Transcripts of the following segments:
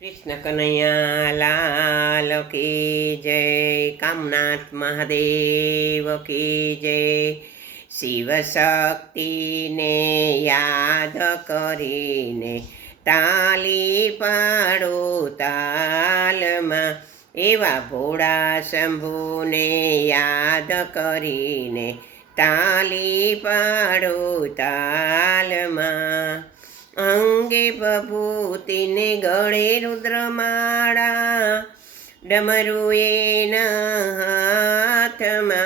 कृष्ण कन्हैया लाल की जय। कामनाथ महादेव की जय। शिव शक्ति ने याद करीने ताली पाडो तालमा। एवा भोळा शंभुने याद करीने ताली पाडो तालमा। अंगे बभूतिने गळे रुद्रमाळा डमरू एना हाथमा।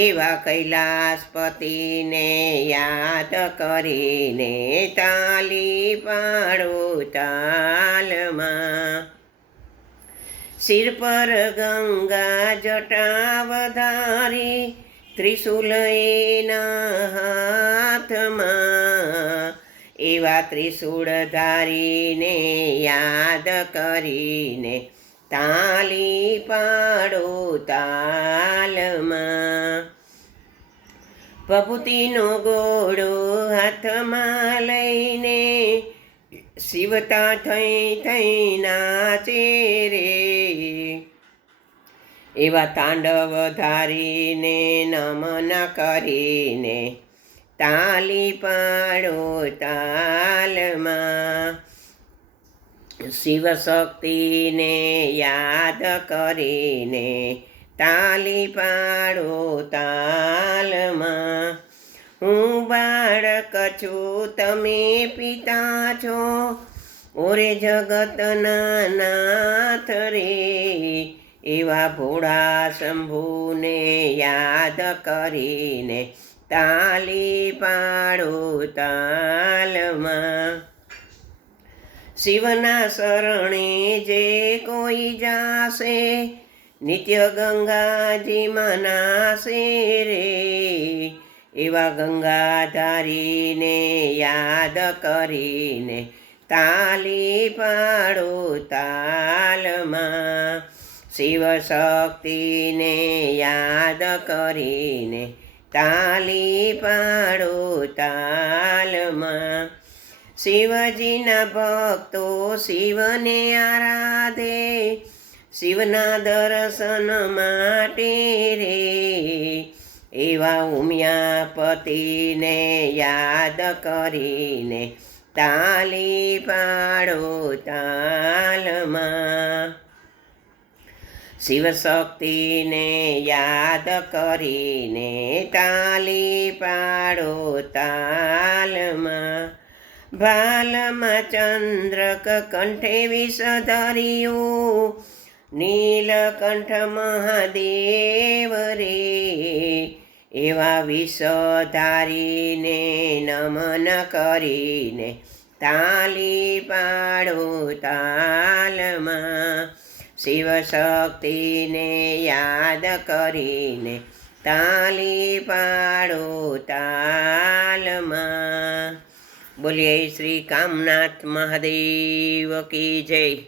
एवा कैलासपतिने याद करीने ताली पाडो तालमा। सिर पर गंगा जटावधारी त्रिशूल एना हाथमा। एवा त्रिशूळधारीने याद करीने ताली पाडो तालमा। पपुतीनो गोळो हाथमां लईने शिवता थई थई नाचे रे। एवा तांडवधारीने नमन करीने ताली पाडो तालमा। शिवशक्तिने याद करीने ताली पाडो तालमा। हूँ बाळक छूं तमे पिता छो ओरे जगतना नाथ रे। एवा भोळा शंभुने याद करीने ताली पाडो तालमा। शिवना शरणे जे कोई जासे नित्य गंगाजी मनासे रे। एवा गंगाधारीने याद करीने ताली पाडो तालमा। शिवशक्तिने याद करीने ताली पाडो तालमा। शिवजीना भक्तो शिवने आराधे शिवना दर्शन माटे रे। एवा उमियापतिने याद करीने ताली पाडो तालमा। शिवशक्तिने याद करीने ताली पाडो तालमा। भालमा चंद्रक कंठे विष धर्यो नीलकंठ महादेव रे। एवा विषधारीने नमन करीने ताली पाडो तालमा। शिवशक्तिने याद करीने ताली पाडो तालमा। बोलिए श्री कामनाथ महादेव की जय।